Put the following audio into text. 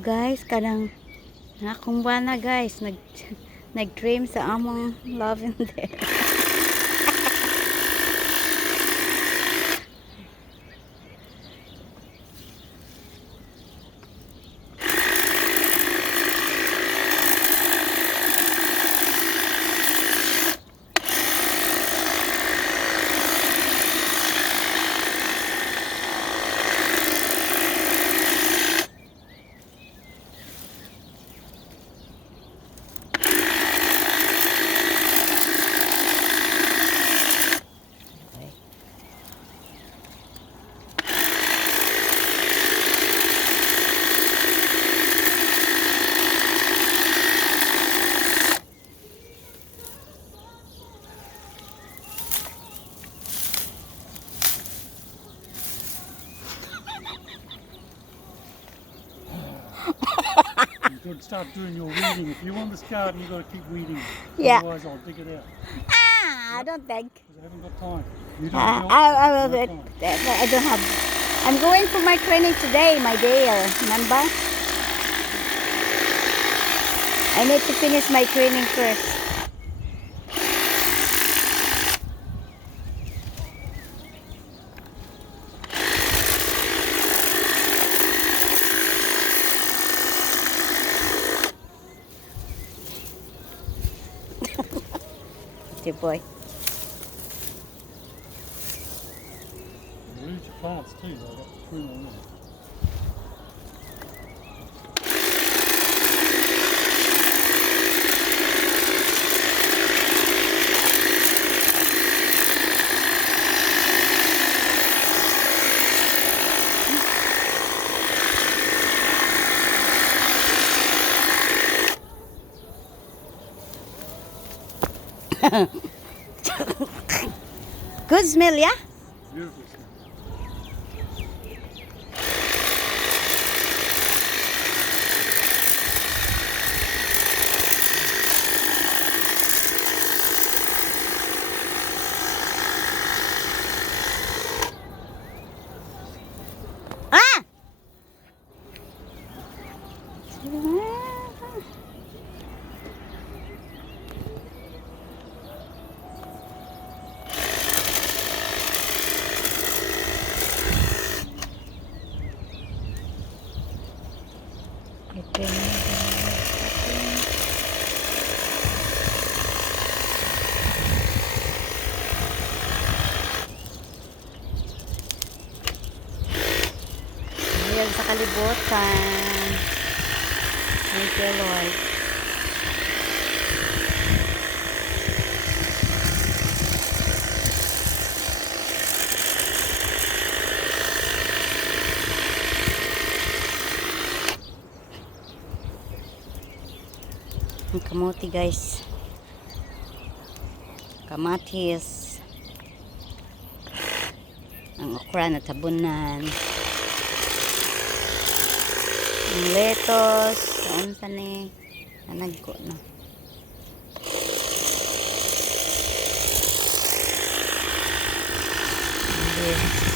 guys, kanang nakumba na guys, nag-trim sa among lavender. You could start doing your weeding. If you want this garden, you've got to keep weeding. Yeah. Otherwise, I'll dig it out. I don't think. Because I haven't got time. You don't I will do no it. time. I don't have. I'm going for my training today, my day. Remember? I need to finish my training first. Good boy. You lose your plants too, though. That's between them. Good smell, yeah? Beautiful smell. Ah! Ito na. Ayan sa kalibutan. Thank you, Lord. Ang kamote guys, kamatis, ang okra na tabunan, ang lettuce, unsa ni anagko na. Ayan.